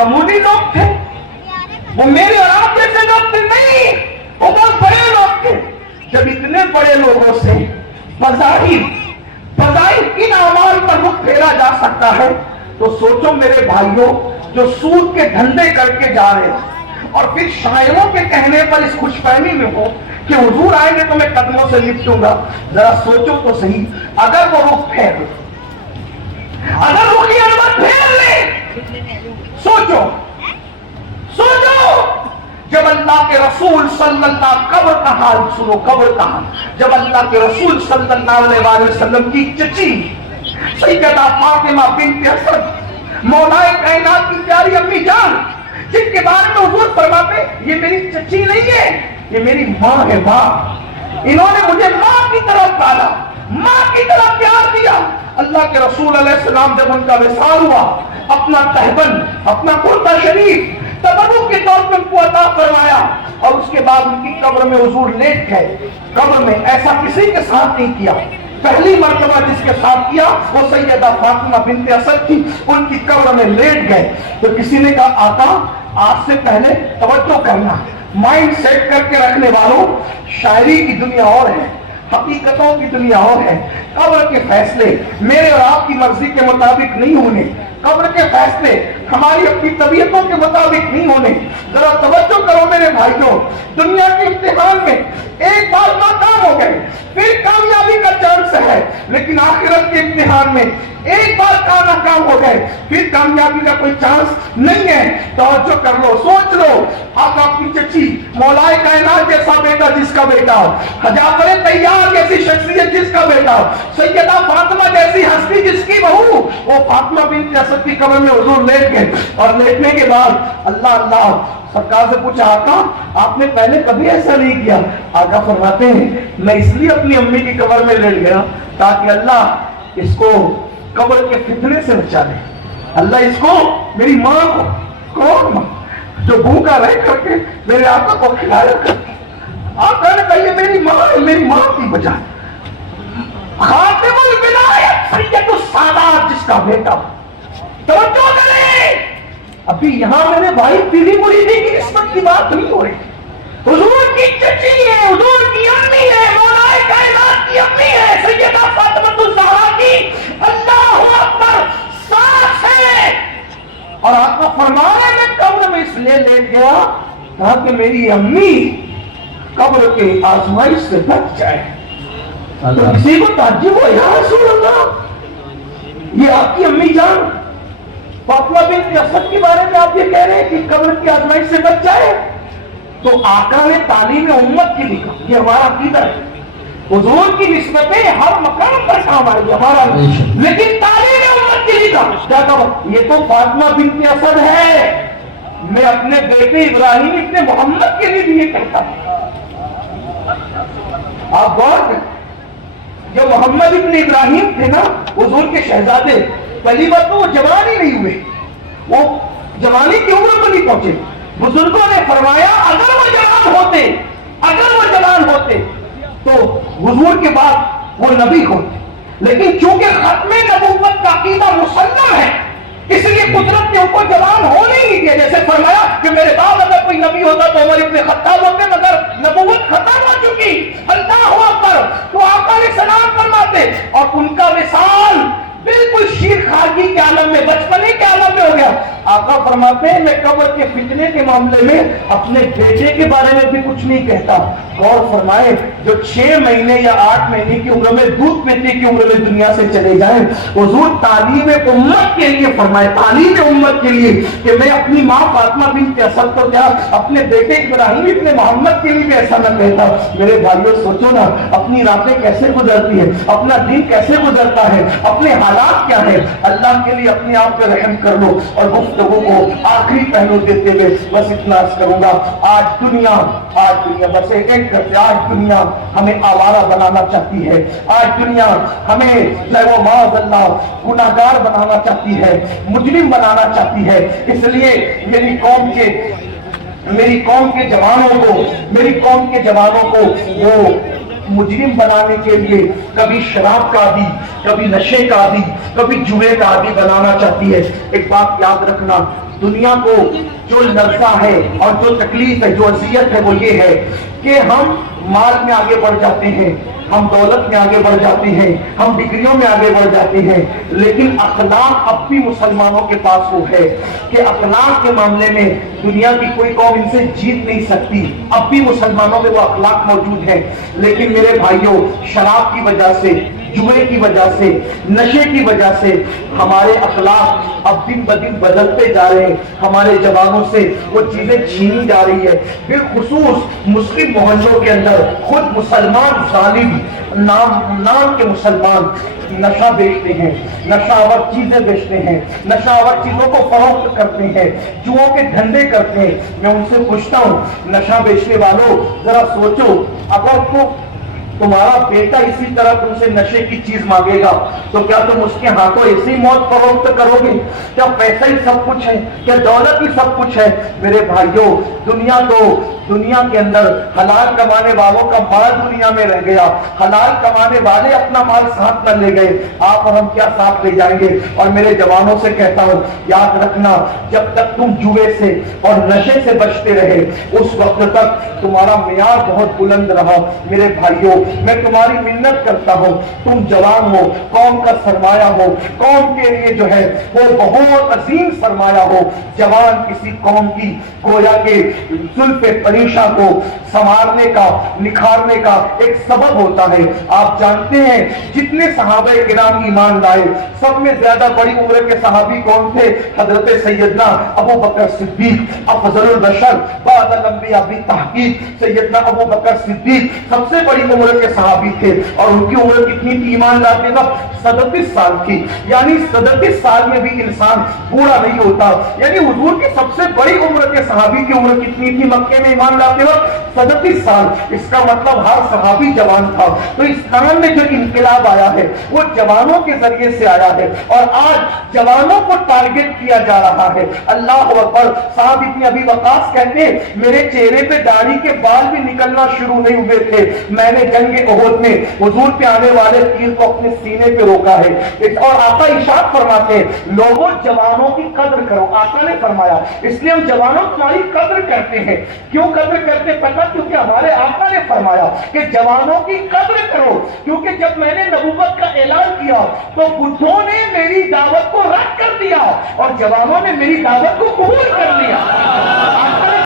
मामूली लोग थे, वो मेरे और आप जैसे लोग थे नहीं, वो बहुत बड़े लोग थे। जब इतने बड़े लोगों से फजाइल इन अमाल पर रुख फेरा जा सकता है, तो सोचो मेरे भाइयों, जो सूद के धंधे करके जा रहे हैं और फिर शायरों के कहने पर इस खुशफहमी में हो कि हुजूर आएंगे तो मैं कदमों से लिपटूंगा। जरा सोचो तो सही, अगर वो रुख फेर ले, अगर रुख की अनुमत फेर ले, सोचो जब अल्लाह के रसूल सल्लल्लाहु कब्र का हाल सुनो, कब्र का हाल। जब अल्लाह के रसूल सल्लल्लाहु अलैहि वसल्लम की चची सैयदा फातिमा बिन्त असद, मौलाए कायनात की प्यारी अम्मी जान, जिनके बारे में हुजूर फरमाते ये मेरी चची नहीं है, ये मेरी माँ है, माँ। इन्होंने मुझे माँ की तरफ पाला, माँ की तरफ प्यार दिया। अल्लाह के रसूल अलैहि सलाम जब उनका विसाल हुआ, अपना तहबन, अपना कुर्ता शरीफ तबरुक के तौर पर उनको अता फरमाया, और उसके बाद उनकी कब्र में हुजूर लेट गए। कब्र में ऐसा किसी के साथ नहीं किया, पहली मर्तबा जिसके साथ किया वो सैयदा फातिमा बिन्त असद थी, उनकी कब्र में लेट गए। तो किसी ने कहा आका आज से पहले तवज्जो करना, माइंड सेट करके रखने वालों, शायरी की दुनिया और है, हकीकतों की दुनिया और है। कब्र के फैसले मेरे और आपकी मर्जी के मुताबिक नहीं होने, कब्र के फैसले हमारी अपनी तबीयतों के मुताबिक नहीं होने। जरा तवज्जो करो मेरे भाइयों, दुनिया के इम्तिहान में एक बार नाकाम हो गए फिर कामयाबी का चांस है, लेकिन आखिरत के इम्तिहान में एक बार का नाकाम हो गए फिर कामयाबी का कोई चांस नहीं है। तवज्जो कर लो, सोच लो, आप अपनी चची मौलाए कायनात जैसा बेटा जिसका बेटा, जाफर तैयार जैसी शख्सियत जिसका बेटा, सैयदा फातिमा जैसी हस्ती जिसकी बहू, वो फातिमा बिन्त असद की कब्र में हुजूर लेट गए। और लेटने के बाद अल्लाह अल्लाह सरकार से पूछा आका आपने पहले कभी ऐसा नहीं किया? आका फरमाते हैं मैं इसलिए अपनी अम्मी की कब्र में लेट गया ताकि अल्लाह इसको कब्र के फितने से बचा ले। अल्लाह इसको, मेरी माँ को, कौन माँ जो भूखा रह करके मेरे आका को खिलाया करती, आका ने कहा मेरी माँ है, मेरी माँ की बचा। खातिमुल विलायत सैयदुस सादात जिसका बेटा। तवज्जो करें, अभी यहाँ मेरे भाई पीली मुरीदी की निस्बत की बात नहीं हो रही, हुजूर की चची है, हुजूर की अम्मी है, मौलाए कायनात की अम्मी है, सैयदा फातिमातुज़ ज़हरा की अल्लाहु अकबर सास है। और आपका फरमाने में कब्र में इसलिए लेट गया ताकि मेरी अम्मी कब्र के आजमाइश से बच जाए। तो किसी को ताज्जुब हो, या रसूल अल्लाह ये आपकी अम्मी जान फातिमा बिन्त असद के बारे में आप ये कह रहे हैं कि कब्र की आजमाइश से बच जाए? तो आका ने तालीम उम्मत की लिखा, ये हमारा अकीदा है, हुजूर की निस्बतें हर मकाम पर काम आ रही हमारा, लेकिन तालीम उम्मत की लिखा क्या कहा? ये तो फातिमा बिन्त असद है, मैं अपने बेटे इब्राहिम इब्ने मोहम्मद के लिए भी ये कहता हूं। आप गौर करें, जो मोहम्मद इब्ने इब्राहिम थे ना हुजूर के शहजादे, पहली बात तो वो जवान ही नहीं हुए, वो जवानी की उम्र पर नहीं पहुंचे। बुजुर्गों ने फरमाया अगर वो जवान होते तो हुजूर के बाद वो नबी होते, लेकिन चूंकि खत्मे नबूवत का अकीदा मुसल्लम है इसलिए कुदरत ने उनको जवान होने ही नहीं दिया। जैसे फरमाया कि मेरे बाद अगर कोई नबी होता तो उमर इब्ने खत्ताब होते, मगर नबूवत खत्म हो चुकी, अल्लाहु अकबर, तो आका ने सलाम फरमाते और उनका विसाल बिल्कुल शीर खागी के आलम में, बचपने के आलम में हो गया। आका फरमाते हैं मैं कब्र के फितने के मामले में अपने बेटे के बारे में भी कुछ नहीं कहता। गौर फरमाए, जो 6 महीने या 8 महीने की उम्र में दूध पीने की उम्र में दुनिया से चले जाए, हुजूर तालीम उम्मत के लिए फरमाए, तालीम उम्मत के लिए कि मैं अपनी माँ फातिमा बिन्त असद को क्या अपने बेटे इब्राहिम इब्ने मोहम्मद के लिए भी ऐसा न कहता। मेरे भाइयों सोचो ना, अपनी रातें कैसे गुजरती है, अपना दिन कैसे गुजरता है, अपने हालात क्या है। अल्लाह के लिए अपने आप पे रहम कर लो। और गुफ्तगू को आखिरी पहलू देते हुए बस इतना अर्ज करूंगा, आज दुनिया बस एक करते, आज दुनिया हमें आवारा बनाना चाहती है, आज दुनिया हमें अल्लाह गुनाहगार बनाना चाहती है, मुजरिम बनाना चाहती है। इसलिए मेरी कौम के जवानों को वो मुजरिम बनाने के लिए कभी शराब का आदी, कभी नशे का आदी, कभी जुए का आदी बनाना चाहती है। एक बात याद रखना, دنیا کو جو لذہ ہے اور جو تکلیف ہے، جو اذیت ہے، وہ یہ ہے کہ ہم مال میں آگے بڑھ جاتے ہیں، ہم دولت میں آگے بڑھ جاتے ہیں، ہم ڈگریوں میں آگے بڑھ جاتے ہیں، لیکن اخلاق اب بھی مسلمانوں کے پاس وہ ہے کہ اخلاق کے معاملے میں دنیا کی کوئی قوم ان سے جیت نہیں سکتی۔ اب بھی مسلمانوں میں وہ اخلاق موجود ہے، لیکن میرے بھائیوں، شراب کی وجہ سے، جوئے کی وجہ سے، نشے کی وجہ سے ہمارے اخلاق اب دن بدن بدلتے جا رہے ہیں، ہمارے جوانوں سے وہ چیزیں چھینی جا رہی ہے۔ بالخصوص مسلم محلوں کے اندر خود مسلمان ظالم نام کے مسلمان نشہ بیچتے ہیں، نشہ آور چیزیں بیچتے ہیں، نشہ آور چیزوں کو فروخت کرتے ہیں، جوؤں کے دھندے کرتے ہیں۔ میں ان سے پوچھتا ہوں، نشہ بیچنے والوں ذرا سوچو، اگر تمہارا بیٹا اسی طرح تم سے نشے کی چیز مانگے گا تو کیا تم اس کے ہاتھوں ایسی موت فروخت کرو گے؟ کیا پیسہ ہی سب کچھ ہے؟ کیا دولت ہی سب کچھ ہے؟ میرے بھائیوں، دنیا کے اندر حلال کمانے والوں کا مال دنیا میں رہ گیا، حلال کمانے والے اپنا مال ساتھ نہ لے گئے، آپ اور ہم کیا ساتھ لے جائیں گے؟ اور میرے جوانوں سے کہتا ہوں، یاد رکھنا، جب تک تم جوئے سے اور نشے سے بچتے رہے اس وقت تک تمہارا معیار بہت بلند رہا۔ میرے بھائیوں، میں تمہاری منت کرتا ہوں، تم جوان ہو، قوم کا سرمایہ ہو، قوم کے لیے جو ہے وہ بہت عظیم سرمایہ ہو۔ جوان کسی قوم کی گویا کے زلف پریشاں کو سنوارنے کا، نکھارنے کا ایک سبب ہوتا ہے۔ آپ جانتے ہیں جتنے صحابہ کرام ایمان لائے، سب میں زیادہ بڑی عمر کے صحابی کون تھے؟ حضرت سیدنا ابو بکر صدیق، افضل البشر بعد الانبیاء بالتحقیق، سیدنا ابو بکر صدیق سب سے بڑی عمر کے صحابی تھے، اور ان کی عمر کتنی تھی ایمان لاتے وقت؟ 37 سال کی۔ یعنی 37 سال میں بھی انسان بوڑھا نہیں ہوتا۔ یعنی حضور کی سب سے بڑی عمر کے صحابی کی عمر کتنی تھی مکے میں ایمان لاتے وقت؟ 37 سال۔ اس کا مطلب ہر صحابی جوان تھا۔ تو اسلام میں جو انقلاب آیا ہے وہ جوانوں کے ذریعے سے آیا ہے، اور آج جوانوں کو ٹارگٹ کیا جا رہا ہے۔ اللہ اکبر۔ صاحب ابن ابی وقاص کہتے ہیں، میرے چہرے پہ داڑھی کے بال بھی نکلنا شروع نہیں ہوئے تھے، میں نے جنگ احد میں حضور پہ آنے والے تیر کو اپنے سینے پہ روکا ہے۔ اور آقا ارشاد فرماتے ہیں، لوگوں جوانوں کی قدر کرو۔ آقا نے فرمایا، اس لیے ہم جوانوں تمہاری قدر کرتے ہیں۔ کیوں قدر کرتے پتہ؟ کیونکہ ہمارے آقا نے فرمایا کہ جوانوں کی قدر کرو، کیونکہ جب میں نے نبوت کا اعلان کیا تو بدھوں نے میری دعوت کو رد کر دیا اور جوانوں نے میری دعوت کو قبول کر لیا۔